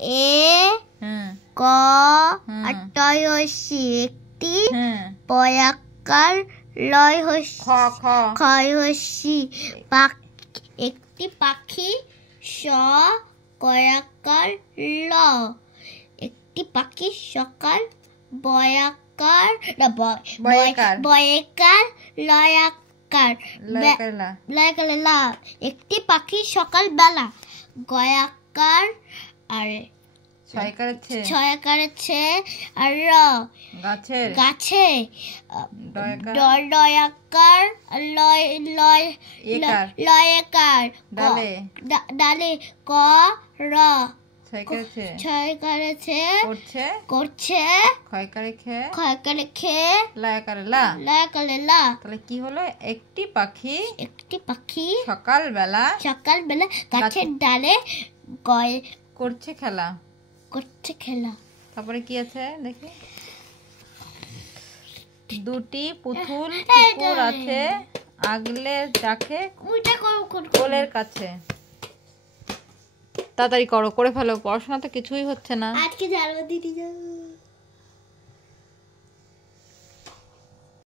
এ ক টয় হস্যি একটি পয়াকার লয় হস্যি ক্ষয় হস্যি একটি পাখি স কয়াকার ল একটি পাখি সকাল বয়াকার বয়কার লয়াকার লা একটি পাখি সকাল বেলা গয়াকার আর ছয়কারেছে আর গাছে ডয়াকার লয়কার ডালে ক র ছয়কারেছে করছে ক্ষয়কারে খে লয়কারে লা তাহলে কি হলো একটি পাখি সকালবেলা গাছের ডালে করছে খেলা তারপরে কি আছে দেখি দুটি পুতুল কুকুর আছে আগলে যাকে কোলের কাছে তাড়াতাড়ি করে ফেলো পড়াশোনা তো কিছুই হচ্ছে না আজকে